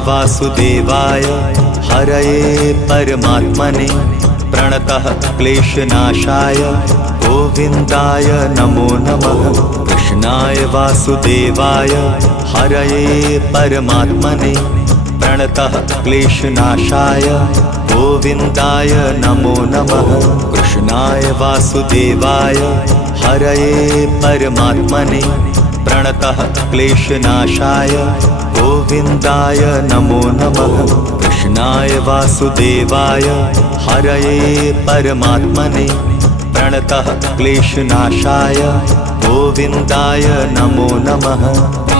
वासुदेवाय हरये परमात्मने प्रणतः क्लेशनाशाय गोविन्दाय नमो नमः। कृष्णाय वासुदेवाय हरये परमात्मने प्रणतः क्लेशनाशाय गोविन्दाय नमो नमः। कृष्णाय वासुदेवाय हरये परमात्मने प्रणतः क्लेशनाशाय गोविन्दाय नमो नमः। कृष्णाय वासुदेवाय हरये परमात्मने प्रणतः क्लेशनाशाय गोविन्दाय नमो नमः।